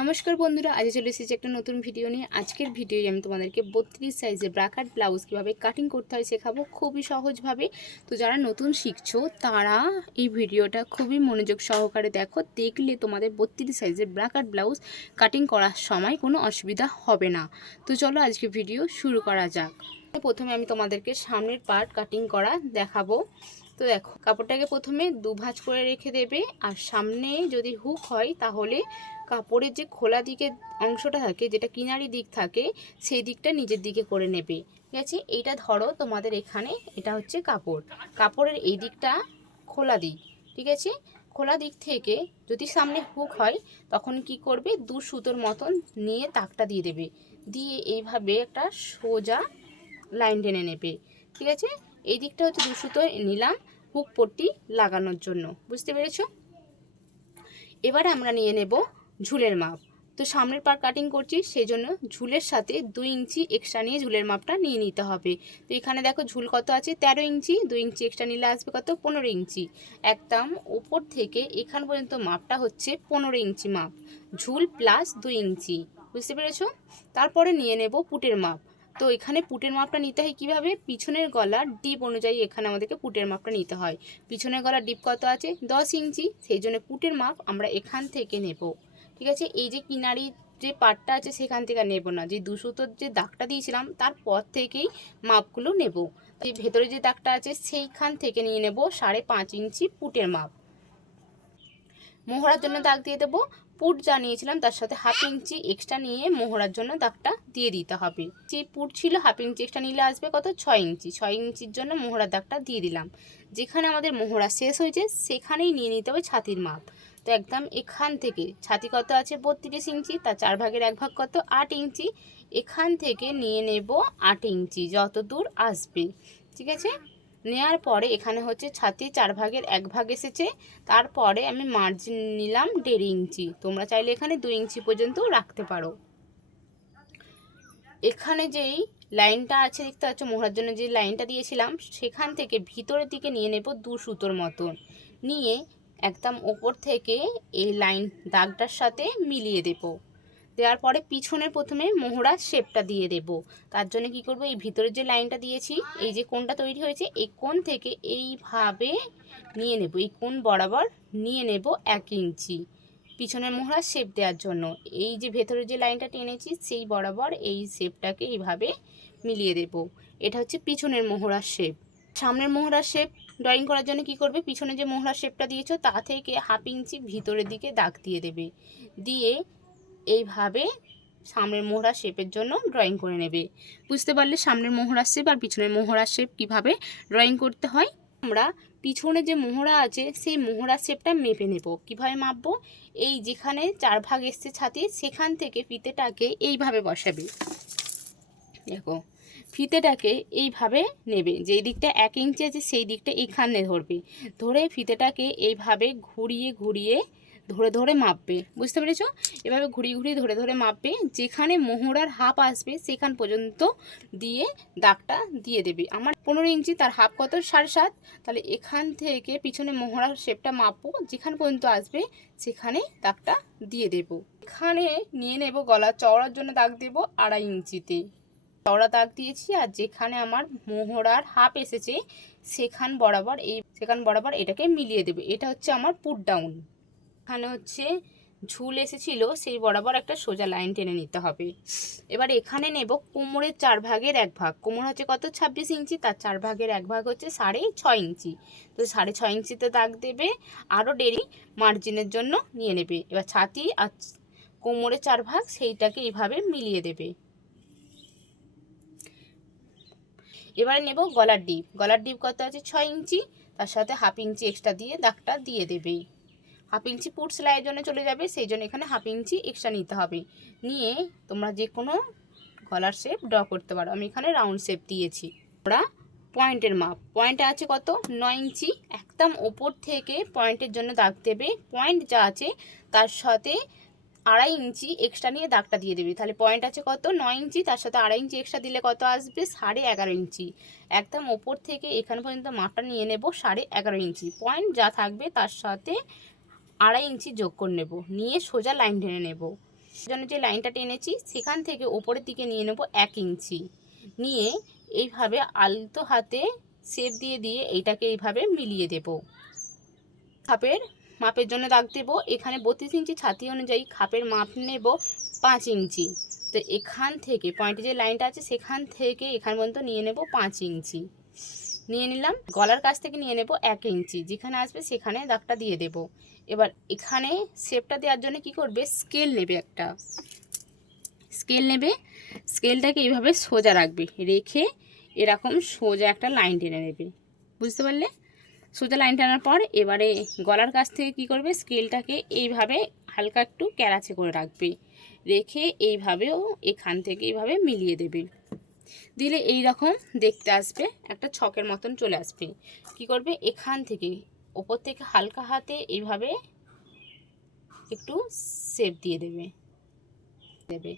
নমস্কার বন্ধুরা, আজ চলে এসেছি একটা নতুন ভিডিও নিয়ে। আজকের ভিডিওয় আমি তোমাদেরকে বত্রিশ সাইজে ব্রাকাট ব্লাউজ কীভাবে কাটিং করতে হয় শেখাবো খুবই সহজভাবে। তো যারা নতুন শিখছো, তারা এই ভিডিওটা খুবই মনোযোগ সহকারে দেখো। দেখলে তোমাদের বত্রিশ সাইজের ব্রাকাট ব্লাউজ কাটিং করার সময় কোনো অসুবিধা হবে না। তো চলো আজকে ভিডিও শুরু করা যাক। প্রথমে আমি তোমাদেরকে সামনের পার্ট কাটিং করা দেখাবো। তো দেখো, কাপড়টাকে প্রথমে দুভাঁজ করে রেখে দেবে, আর সামনে যদি হুক হয়, তাহলে কাপড়ের যে খোলা দিকের অংশটা থাকে, যেটা কিনারি দিক থাকে, সেই দিকটা নিজের দিকে করে নেবে। ঠিক আছে? এইটা ধরো তোমাদের এখানে, এটা হচ্ছে কাপড়। কাপড়ের এই দিকটা খোলা দিক। ঠিক আছে? খোলা দিক থেকে যদি সামনে হুক হয়, তখন কি করবে? দু সুতোর মতন নিয়ে তাকটা দিয়ে দেবে। দিয়ে এইভাবে একটা সোজা লাইন টেনে নেবে। ঠিক আছে? এই দিকটা হচ্ছে দু সুতো নিলাম। হুক পট্টি লাগানোর জন্য। বুঝতে পেরেছ? এবারে আমরা নিয়ে নেব ঝুলের মাপ। তো সামনের পার কাটিং করছি, সেই জন্য ঝুলের সাথে দুই ইঞ্চি এক্সট্রা নিয়ে ঝুলের মাপটা নিয়ে নিতে হবে। তো এখানে দেখো ঝুল কত আছে? তেরো ইঞ্চি, দুই ইঞ্চি এক্সট্রা নিলে আসবে কত? পনেরো ইঞ্চি। একদম ওপর থেকে এখান পর্যন্ত মাপটা হচ্ছে পনেরো ইঞ্চি মাপ। ঝুল প্লাস দুই ইঞ্চি। বুঝতে পেরেছ? তারপরে নিয়ে নেব পুটের মাপ। তো এখানে পুটের মাপটা নিতে হয় কীভাবে? পিছনের গলার ডিপ অনুযায়ী এখানে আমাদেরকে পুটের মাপটা নিতে হয়। পিছনের গলার ডিপ কত আছে? দশ ইঞ্চি। সেই জন্য পুটের মাপ আমরা এখান থেকে নেব। ঠিক আছে? এই যে কিনারি যে পাটটা আছে সেখান থেকে নেব না। যে দুশোতোর যে দাগটা দিয়েছিলাম, তারপর থেকেই মাপগুলো নেব। যে ভেতরে যে দাগটা আছে সেইখান থেকে নিয়ে নেব সাড়ে পাঁচ ইঞ্চি পুটের মাপ। মোহরার জন্য দাগ দিয়ে দেবো। পুট যা নিয়েছিলাম তার সাথে হাফ ইঞ্চি এক্সট্রা নিয়ে মোহরার জন্য দাগটা দিয়ে দিতে হবে। যে পুট ছিল হাফ ইঞ্চি এক্সট্রা নিলে আসবে কত? ছয় ইঞ্চি ছয় ইঞ্চির জন্য মোহরার দাগটা দিয়ে দিলাম। যেখানে আমাদের মোহরা শেষ হয়েছে সেখানেই নিয়ে নিতে হবে ছাতির মাপ। তো একদম এখান থেকে, ছাতি কত আছে? বত্রিশ ইঞ্চি তার চার ভাগের এক ভাগ কত? আট ইঞ্চি এখান থেকে নিয়ে নেব আট ইঞ্চি যত দূর আসবে। ঠিক আছে? নেওয়ার পরে এখানে হচ্ছে ছাতি চার ভাগের এক ভাগ এসেছে। তারপরে আমি মার্জিন নিলাম দেড় ইঞ্চি। তোমরা চাইলে এখানে দুই ইঞ্চি পর্যন্ত রাখতে পারো। এখানে যেই লাইনটা আছে, দেখতে পাচ্ছ মোহরার জন্য যে লাইনটা দিয়েছিলাম, সেখান থেকে ভিতরের দিকে নিয়ে নেব দু সুতোর মতন। নিয়ে একদম ওপর থেকে এই লাইন দাগটার সাথে মিলিয়ে দেব। দেওয়ার পরে পিছনে প্রথমে মোহরা শেপটা দিয়ে দেব। তার জন্য কি করব? এই ভিতরের যে লাইনটা দিয়েছি, এই যে কোনটা তৈরি হয়েছে, এই কোন থেকে এইভাবে নিয়ে নেব। এই কোন বরাবর নিয়ে নেব এক ইঞ্চি পিছনের মোহরা শেপ দেওয়ার জন্য। এই যে ভেতরের যে লাইনটা টেনেছি, সেই বরাবর এই শেপটাকে এইভাবে মিলিয়ে দেব। এটা হচ্ছে পিছনের মোহরার শেপ সামনের মোহরার শেপ ড্রয়িং করার জন্য কি করবে? পিছনে যে মোহরার শেপটা দিয়েছ, তা থেকে হাফ ইঞ্চি ভিতরের দিকে দাগ দিয়ে দেবে। দিয়ে এইভাবে সামনের মোহরা শেপের জন্য ড্রয়িং করে নেবে। বুঝতে পারলে সামনের মোহরার শেপ আর পিছনের মোহরার শেপ কীভাবে ড্রয়িং করতে হয়? আমরা পিছনে যে মোহরা আছে, সেই মোহরা শেপটা মেপে নেব। কীভাবে মাপবো? এই যেখানে চার ভাগ এসছে ছাতি সেখান থেকে ফিতেটাকে এইভাবে বসাবে। দেখো, ফিতেটাকে এইভাবে নেবে। যেই দিকটা এক ইঞ্চি আছে, সেই দিকটা এখানে ধরবে। ধরে ফিতেটাকে এইভাবে ঘুরিয়ে ঘুরিয়ে ধরে ধরে মাপবে, বুঝতে পেরেছ? এভাবে ঘুরিয়ে ঘুরিয়ে ধরে ধরে মাপবে, যেখানে মোহরার হাফ আসবে সেখান পর্যন্ত দিয়ে দাগটা দিয়ে দেবে। আমার পনেরো ইঞ্চি, তার হাফ কত? সাড়ে সাত। তাহলে এখান থেকে পিছনে মোহরার শেপটা মাপবো, যেখান পর্যন্ত আসবে সেখানে দাগটা দিয়ে দেব। এখানে নিয়ে নেব গলা চওড়ার জন্য দাগ দেব আড়াই ইঞ্চিতে। চওড়া দাগ দিয়েছি আর যেখানে আমার মোহরার হাফ এসেছে, সেখান বরাবর এই, সেখান বরাবর এটাকে মিলিয়ে দেবে। এটা হচ্ছে আমার পুট ডাউন এখানে হচ্ছে ঝুল এসেছিল, সেই বরাবর একটা সোজা লাইন টেনে নিতে হবে। এবার এখানে নেব কোমরের চার ভাগের এক ভাগ। কোমর হচ্ছে কত? ছাব্বিশ ইঞ্চি, তার চার ভাগের এক ভাগ হচ্ছে সাড়ে ছয় ইঞ্চি। তো সাড়ে ছয় ইঞ্চিতে দাগ দেবে, আরও দেরি মার্জিনের জন্য নিয়ে নেবে। এবার ছাতি আর কোমরের চার ভাগ, সেইটাকে এইভাবে মিলিয়ে দেবে। এবারে নেব গলার ডিপ। গলার ডিপ কত আছে? ছয় ইঞ্চি, তার সাথে হাফ ইঞ্চি এক্সট্রা দিয়ে দাগটা দিয়ে দেবেই। হাফ ইঞ্চি পুট সেলাইয়ের জন্য চলে যাবে, সেই জন্য এখানে হাফ ইঞ্চি এক্সট্রা নিতে হবে। নিয়ে তোমরা যে কোনো গলার শেপ ড্র করতে পারো। আমি এখানে রাউন্ড শেপ দিয়েছি। আমরা পয়েন্টের মাপ। পয়েন্টে আছে কত? নয় ইঞ্চি। একদম ওপর থেকে পয়েন্টের জন্য দাগ দেবে। পয়েন্ট যা আছে, তার সাথে আড়াই ইঞ্চি এক্সট্রা নিয়ে দাগটা দিয়ে দেবে। তাহলে পয়েন্ট আছে কত? নয় ইঞ্চি। তার সাথে আড়াই ইঞ্চি এক্সট্রা দিলে কত আসবে? সাড়ে এগারো ইঞ্চি। একদম ওপর থেকে এখানে পর্যন্ত মাপটা নিয়ে নেব সাড়ে এগারো ইঞ্চি। পয়েন্ট যা থাকবে, তার সাথে আড়াই ইঞ্চি যোগ করে নেব। নিয়ে সোজা লাইন টেনে নেব। সেজন্য যে লাইনটা টেনেছি, সেখান থেকে ওপরের দিকে নিয়ে নেব এক ইঞ্চি। নিয়ে এইভাবে আলতো হাতে শেপ দিয়ে দিয়ে এইটাকে এইভাবে মিলিয়ে দেব। খাপের মাপের জন্য দাগ দেবো। এখানে বত্রিশ ইঞ্চি ছাতি অনুযায়ী খাপের মাপ নেব পাঁচ ইঞ্চি। তো এখান থেকে পয়েন্টে যে লাইনটা আছে, সেখান থেকে এখান পর্যন্ত নিয়ে নেব পাঁচ ইঞ্চি। নিয়ে নিলাম। গলার কাছ থেকে নিয়ে নেব এক ইঞ্চি। যেখানে আসবে সেখানে দাগটা দিয়ে দেব। এবার এখানে শেপটা দেওয়ার জন্য কি করবে? স্কেল নেবে একটা। স্কেল নেবে। স্কেলটাকে এইভাবে সোজা রাখবে। রেখে এরকম সোজা একটা লাইন টেনে নেবে। বুঝতে পারলে? সোজা লাইন টানার পর এবারে গলার কাছ থেকে কি করবে? স্কেলটাকে এইভাবে হালকা একটু ক্যারাচে করে রাখবে। রেখে এইভাবেও এখান থেকে এইভাবে মিলিয়ে দেবে। দিলে এই রকম দেখতে আসবে, একটা ছকের মতন চলে আসবে। কি করবে? এখান থেকে, ওপর থেকে হালকা হাতে এইভাবে একটু সেপ দিয়ে দেবে। দেবে।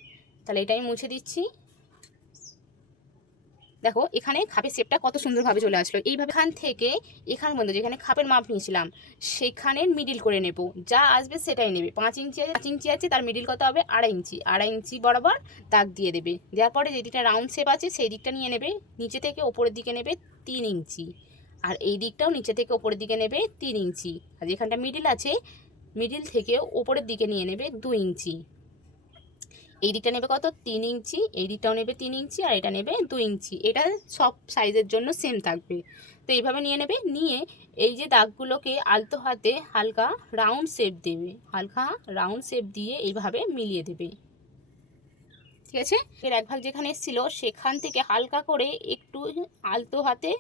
তাহলে এটা আমি মুছে দিচ্ছি। দেখো, এখানে খাপের শেপটা কত সুন্দরভাবে চলে আসলো। এইভাবে এখান থেকে এখান পর্যন্ত যেখানে খাপের মাপ নিয়েছিলাম, সেখানে মিডিল করে নেব। যা আসবে সেটাই নেবে। পাঁচ ইঞ্চি আছে, পাঁচ ইঞ্চি আছে, তার মিডিল কত হবে? আড়াই ইঞ্চি। আড়াই ইঞ্চি বরাবর দাগ দিয়ে দেবে। দেওয়ার পরে যেদিকটা রাউন্ড শেপ আছে, সেই দিকটা নিয়ে নেবে। নিচে থেকে ওপরের দিকে নেবে তিন ইঞ্চি। আর এই দিকটাও নিচে থেকে ওপরের দিকে নেবে তিন ইঞ্চি। আর যেখানটা মিডিল আছে মিডিল থেকে ওপরের দিকে নিয়ে নেবে দু ইঞ্চি। এই দিকটা নেবে কত? তিন ইঞ্চি। এই দিকটাও নেবে তিন ইঞ্চি আর এটা নেবে দু ইঞ্চি। এটা সব সাইজের জন্য সেম থাকবে। তো এইভাবে নিয়ে নেবে। নিয়ে এই যে দাগগুলোকে আলতো হাতে হালকা রাউন্ড শেপ দেবে। হালকা রাউন্ড শেপ দিয়ে এইভাবে মিলিয়ে দেবে। ঠিক আছে? এর এক ভাগ যেখানে এসেছিল সেখান থেকে হালকা করে একটু আলতো হাতে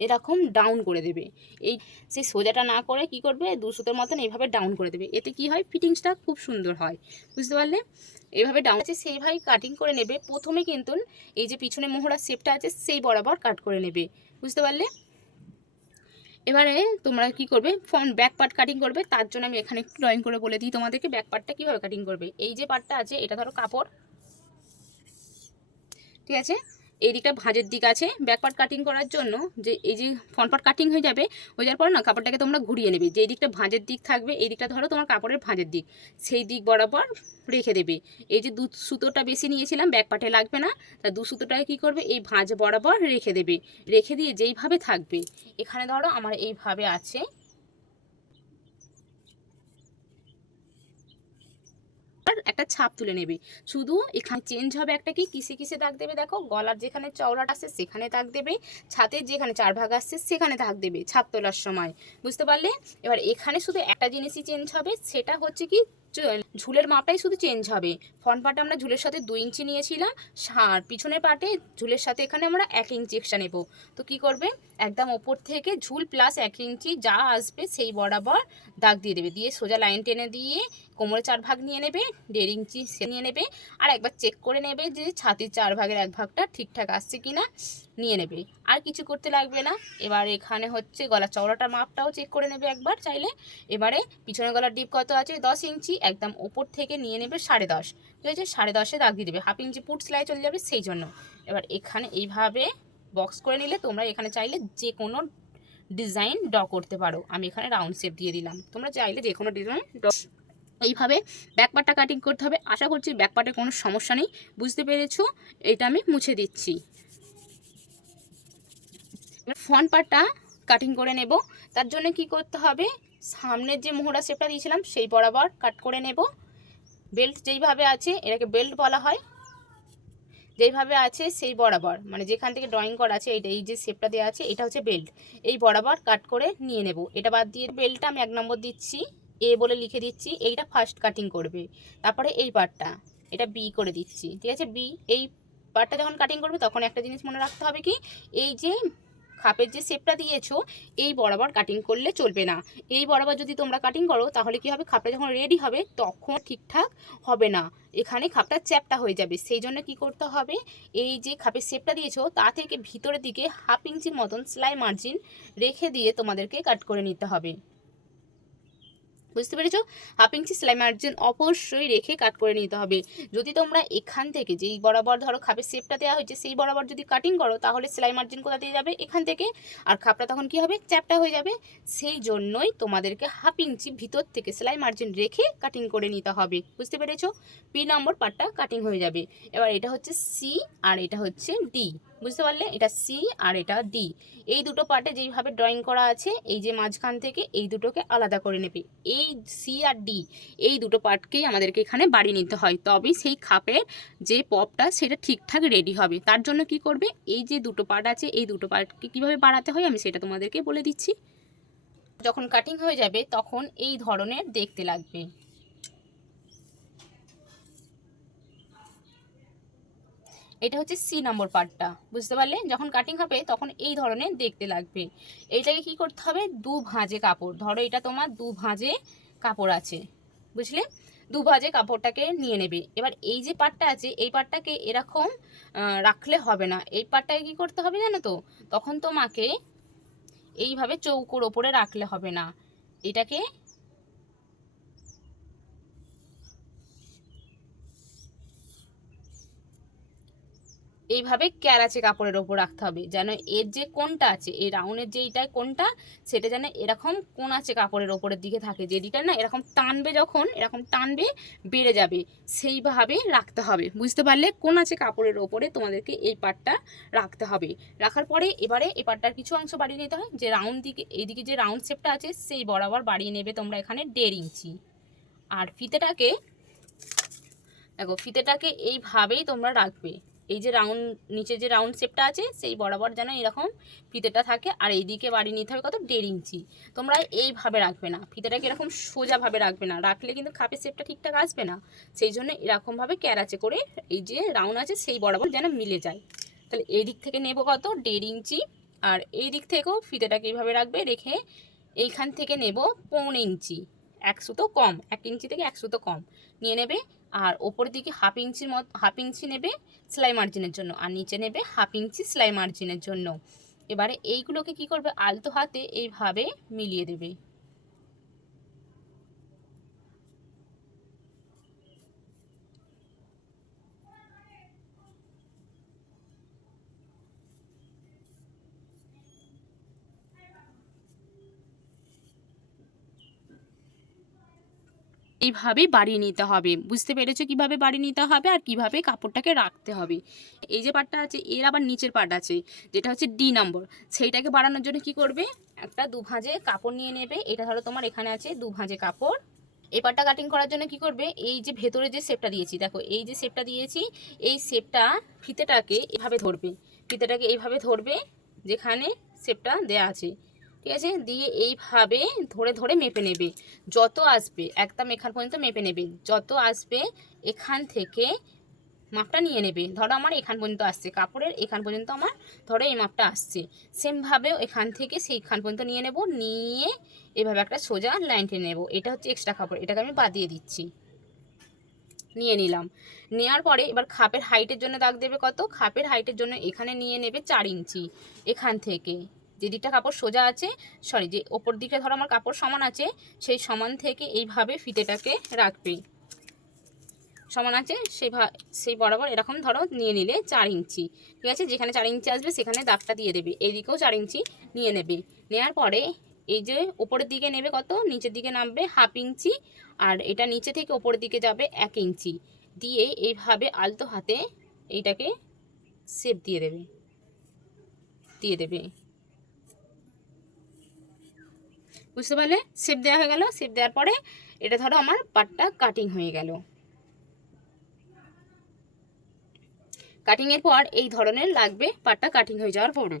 এরকম ডাউন করে দেবে। এই সেই সোজাটা না করে কি করবে? দু সুতোর মতন এইভাবে ডাউন করে দেবে। এতে কি হয়? ফিটিংসটা খুব সুন্দর হয়। বুঝতে পারলে? এইভাবে ডাউন আছে সেইভাবে কাটিং করে নেবে। প্রথমে কিন্তু এই যে পিছনে মোহরার শেপটা আছে, সেই বরাবর কাট করে নেবে। বুঝতে পারলে? এবারে তোমরা কি করবে? ফ্রন্ট ব্যাক পার্ট কাটিং করবে। তার জন্য আমি এখানে একটু ড্রয়িং করে বলে দিই তোমাদেরকে ব্যাক পার্টটা কীভাবে কাটিং করবে। এই যে পার্টটা আছে, এটা ধরো কাপড়। ঠিক আছে? এই দিকটা ভাঁজের দিক আছে। ব্যাকপার্ট কাটিং করার জন্য যে এই যে ফ্রন্ট পার্ট কাটিং হয়ে যাবে হয়ে যাওয়ার পর না কাপড়টাকে তোমরা ঘুরিয়ে নেবে। যে দিকটা ভাঁজের দিক থাকবে, এই দিকটা ধরো তোমার কাপড়ের ভাঁজের দিক। সেই দিক বরাবর রেখে দেবে। এই যে দু সুতোটা বেশি নিয়েছিলাম ব্যাকপার্টে লাগবে না। তা দু সুতোটাকে কী করবে? এই ভাঁজ বরাবর রেখে দেবে। রেখে দিয়ে যেইভাবে থাকবে, এখানে ধরো আমার এইভাবে আছে। আর একটা ছাপ তুলে নেবে। শুধু এখানে চেঞ্জ হবে একটা কি? কিসে কিসে দাগ দেবে দেখো? গলার যেখানে চওড়াটা আসছে সেখানে দাগ দেবে। ছাতের যেখানে চার ভাগ আসছে সেখানে দাগ দেবে ছাপ তোলার সময়। বুঝতে পারলে? এবার এখানে শুধু একটা জিনিসই চেঞ্জ হবে, সেটা হচ্ছে কি? ঝুলের মাপটাই শুধু চেঞ্জ হবে। ফ্রন্ট পার্টে আমরা ঝুলের সাথে দুই ইঞ্চি নিয়েছিলাম আর পিছনের পার্টে ঝুলের সাথে এখানে আমরা এক ইঞ্চি এক্সট্রা নেব। তো কি করবে? একদম ওপর থেকে ঝুল প্লাস এক ইঞ্চি যা আসবে সেই বরাবর দাগ দিয়ে দেবে। দিয়ে সোজা লাইন টেনে দিয়ে কোমরে চার ভাগ নিয়ে নেবে, দেড় ইঞ্চি সে নিয়ে নেবে আর একবার চেক করে নেবে যে ছাতির চার ভাগের এক ভাগটা ঠিকঠাক আসছে কি না নিয়ে নেবে। আর কিছু করতে লাগবে না। এবার এখানে হচ্ছে গলা চওড়াটা মাপটাও চেক করে নেবে একবার চাইলে। এবারে পিছনে গলার ডিপ কত আছে? দশ ইঞ্চি। একদম ওপর থেকে নিয়ে নেবে সাড়ে দশ। ঠিক আছে? সাড়ে দশে দাগ দিয়ে দেবে। হাফ ইঞ্চি পুট সেলাই চলে যাবে সেই জন্য। এবার এখানে এইভাবে বক্স করে নিলে তোমরা এখানে চাইলে যে কোনো ডিজাইন ড করতে পারো। আমি এখানে রাউন্ড শেপ দিয়ে দিলাম। তোমরা চাইলে যে কোনো ডিজাইন ড এইভাবে ব্যাকপার্টটা কাটিং করতে হবে। আশা করছি ব্যাকপার্টে কোনো সমস্যা নেই। বুঝতে পেরেছ? এটা আমি মুছে দিচ্ছি। ফ্রন্ট পার্টটা কাটিং করে নেব। তার জন্য কি করতে হবে? সামনের যে মোহরা শেপটা দিয়েছিলাম, সেই বরাবর কাট করে নেব। বেল্ট যেইভাবে আছে, এটাকে বেল্ট বলা হয়। যেইভাবে আছে, সেই বরাবর মানে যেখান থেকে ড্রয়িং করা আছে, এইটা, এই যে শেপটা দেওয়া আছে, এটা হচ্ছে বেল্ট এই বরাবর কাট করে নিয়ে নেব। এটা বাদ দিয়ে বেল্টটা আমি এক নম্বর দিচ্ছি, এ বলে লিখে দিচ্ছি, এইটা ফার্স্ট কাটিং করবে। তারপরে এই পার্টটা এটা বি করে দিচ্ছি, ঠিক আছে? বি এই পার্টটা যখন কাটিং করবে, তখন একটা জিনিস মনে রাখতে হবে কি? এই যে খাপের যে শেপটা দিয়েছ, এই বরাবর কাটিং করলে চলবে না। এই বরাবর যদি তোমরা কাটিং করো, তাহলে কি হবে? খাপটা যখন রেডি হবে, তখন ঠিকঠাক হবে না। এখানে খাপটা চ্যাপটা হয়ে যাবে। সেই জন্য কি করতে হবে? এই যে খাপের শেপটা দিয়েছ, তা থেকে ভিতরের দিকে হাফ ইঞ্চির মতন সেলাই মার্জিন রেখে দিয়ে তোমাদেরকে কাট করে নিতে হবে। বুঝতে পেরেছ? হাফ ইঞ্চি সেলাই মার্জিন অবশ্যই রেখে কাট করে নিতে হবে। যদি তোমরা এখান থেকে যেই বরাবর ধরো খাপের শেপটা দেওয়া হয়েছে, সেই বরাবর যদি কাটিং করো, তাহলে সেলাই মার্জিন কোথা দিয়ে যাবে? এখান থেকে। আর খাপটা তখন কি হবে? চ্যাপটা হয়ে যাবে। সেই জন্যই তোমাদেরকে হাফ ইঞ্চি ভিতর থেকে সেলাই মার্জিন রেখে কাটিং করে নিতে হবে। বুঝতে পেরেছ? পি নম্বর পার্টটা কাটিং হয়ে যাবে। এবার এটা হচ্ছে সি আর এটা হচ্ছে ডি বুঝতে পারলে? এটা সি আর এটা ডি এই দুটো পার্টে যেইভাবে ড্রয়িং করা আছে, এই যে মাঝখান থেকে এই দুটোকে আলাদা করে নেবে। এই সি আর ডি এই দুটো পার্টকেই আমাদেরকে এখানে বাড়িয়ে নিতে হয়। তবেই সেই খাপের যে পপটা, সেটা ঠিকঠাক রেডি হবে। তার জন্য কি করবে? এই যে দুটো পার্ট আছে, এই দুটো পার্টকে কীভাবে বাড়াতে হয়, আমি সেটা তোমাদেরকে বলে দিচ্ছি। যখন কাটিং হয়ে যাবে, তখন এই ধরনের দেখতে লাগবে। এটা হচ্ছে সি নম্বর পার্টটা, বুঝতে পারলে? যখন কাটিং হবে, তখন এই ধরনের দেখতে লাগবে। এইটাকে কি করতে হবে? দু ভাঁজে কাপড়। ধরো এটা তোমার দু ভাঁজে কাপড় আছে, বুঝলে? দু ভাঁজে কাপড়টাকে নিয়ে নেবে। এবার এই যে পাটটা আছে, এই পাটটাকে এরকম রাখলে হবে না। এই পাটটাকে কি করতে হবে জানো তো? তখন তোমাকে এইভাবে চৌকোর ওপরে রাখলে হবে না। এটাকে এইভাবে ক্যারাচে কাপড়ের ওপর রাখতে হবে। যেন এর যে কোনটা আছে, এই রাউন্ডের যে এইটা কোনটা সেটা যেন এরকম কোন আছে কাপড়ের ওপরের দিকে থাকে। যেদিকটা না এরকম টানবে যখন, এরকম টানবে, বেড়ে যাবে। সেইভাবে রাখতে হবে। বুঝতে পারলে? কোন আছে কাপড়ের ওপরে তোমাদেরকে এই পাটটা রাখতে হবে। রাখার পরে এবারে এই পাটটার কিছু অংশ বাড়িয়ে নিতে হয়। যে রাউন্ড দিকে, এইদিকে যে রাউন্ড শেপটা আছে, সেই বরাবর বাড়িয়ে নেবে তোমরা এখানে দেড় ইঞ্চি। আর ফিতেটাকে, দেখো, ফিতেটাকে এইভাবেই তোমরা রাখবে। এই যে রাউন্ড নিচে যে রাউন্ড শেপটা আছে, সেই বরাবর যেন এরকম ফিতেটা থাকে। আর এইদিকে বাড়ি নিতে হবে কত? দেড় ইঞ্চি। তোমরা এইভাবে রাখবে না। ফিতেটাকে এরকম সোজাভাবে রাখবে না। রাখলে কিন্তু খাপের শেপটা ঠিকঠাক আসবে না। সেই জন্য এরকমভাবে ক্যারাচে করে এই যে রাউন্ড আছে, সেই বরাবর যেন মিলে যায়। তাহলে এই দিক থেকে নেব কত? দেড় ইঞ্চি। আর এই দিক থেকেও ফিতেটাকে এইভাবে রাখবে, রেখে এইখান থেকে নেব পৌনে ইঞ্চি। এক সুতো কম। এক ইঞ্চি থেকে এক সুতো কম। নিয়ে নেবে আর ওপর দিকে হাফ ইঞ্চির মত হাফ ইঞ্চি নেবে সেলাই মার্জিনের জন্য, আর নিচে নেবে হাফ ইঞ্চি সেলাই মার্জিনের জন্য। এবারে এইগুলোকে কি করবে? আলতো হাতে এইভাবে মিলিয়ে দেবে। এইভাবেই বাড়িয়ে নিতে হবে। বুঝতে পেরেছ কীভাবে বাড়িয়ে নিতে হবে আর কীভাবে কাপড়টাকে রাখতে হবে? এই যে পার্টটা আছে, এর আবার নিচের পার্ট আছে, যেটা হচ্ছে ডি নম্বর। সেইটাকে বাড়ানোর জন্য কি করবে? একটা দু ভাঁজে কাপড় নিয়ে নেবে। এটা ধরো তোমার এখানে আছে দু ভাঁজে কাপড়। এই পাটটা কাটিং করার জন্য কি করবে? এই যে ভেতরে যে শেপটা দিয়েছি, দেখো, এই যে শেপটা দিয়েছি, এই শেপটা ফিতেটাকে এভাবে ধরবে। ফিতেটাকে এইভাবে ধরবে, যেখানে শেপটা দেয়া আছে। ঠিক আছে? দিয়ে এইভাবে ধরে ধরে মেপে নেবে। যত আসবে, একদম এখান পর্যন্ত মেপে নেবে। যত আসবে, এখান থেকে মাপটা নিয়ে নেবে। ধরো আমার এখান পর্যন্ত আসছে, কাপড়ের এখান পর্যন্ত আমার ধরো এই মাপটা আসছে। সেমভাবেও এখান থেকে সেইখান পর্যন্ত নিয়ে নেব, নিয়ে এভাবে একটা সোজা লাইন টেনে নেব। এটা হচ্ছে এক্সট্রা কাপড়, এটাকে আমি বাদ দিয়ে দিচ্ছি। নিয়ে নিলাম। নেওয়ার পরে এবার খাপের হাইটের জন্য দাগ দেবে কত? খাপের হাইটের জন্য এখানে নিয়ে নেবে চার ইঞ্চি। এখান থেকে। যে দিকটা কাপড় সোজা আছে সরি যে ওপর দিকে ধরো আমার কাপড় সমান আছে, সেই সমান থেকে এইভাবে ফিতেটাকে রাখবে। সমান আছে, সেই সেই বরাবর এরকম ধরো নিয়ে নিলে চার ইঞ্চি। ঠিক আছে? যেখানে চার ইঞ্চি আসবে, সেখানে দাগটা দিয়ে দেবে। এইদিকেও চার ইঞ্চি নিয়ে নেবে। নেওয়ার পরে এই যে ওপরের দিকে নেবে কত? নিচের দিকে নামবে হাফ ইঞ্চি, আর এটা নিচে থেকে ওপরের দিকে যাবে এক ইঞ্চি। দিয়ে এইভাবে আলতো হাতে এইটাকে শেপ দিয়ে দেবে। দিয়ে দেবে। বুঝতে পারলে? শেপ দেওয়া হয়ে গেল শেপ দেওয়ার পরে এটা ধরো আমার পাটটা কাটিং হয়ে গেল। কাটিংয়ের পর এই ধরনের লাগবে পাটটা কাটিং হয়ে যাওয়ার পরে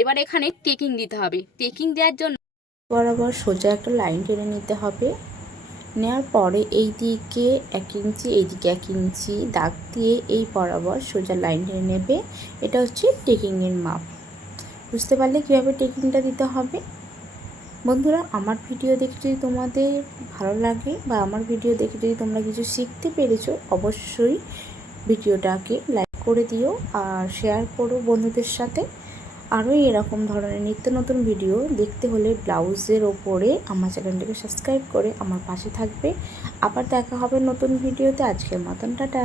এবার এখানে টেকিং দিতে হবে। টেকিং দেওয়ার জন্য বরাবর সোজা একটা লাইন টেনে নিতে হবে। নেওয়ার পরে এই দিকে এক ইঞ্চি, এই দিকে এক ইঞ্চি দাগ দিয়ে এই বরাবর সোজা লাইন টেনে নেবে। এটা হচ্ছে টেকিংয়ের মাপ। বুঝতে পারলে কীভাবে টেকিংটা দিতে হবে? বন্ধুরা, আমার ভিডিও দেখে যদি তোমাদের ভালো লাগে বা আমার ভিডিও দেখে যদি তোমরা কিছু শিখতে পেরেছ, অবশ্যই ভিডিওটাকে লাইক করে দিও আর শেয়ার করো বন্ধুদের সাথে। আরও এরকম ধরনের নিত্য নতুন ভিডিও দেখতে হলে ব্লাউজের ওপরে আমার চ্যানেলটিকে সাবস্ক্রাইব করে আমার পাশে থাকবে। আবার দেখা হবে নতুন ভিডিওতে। আজকের মতন, টাটা।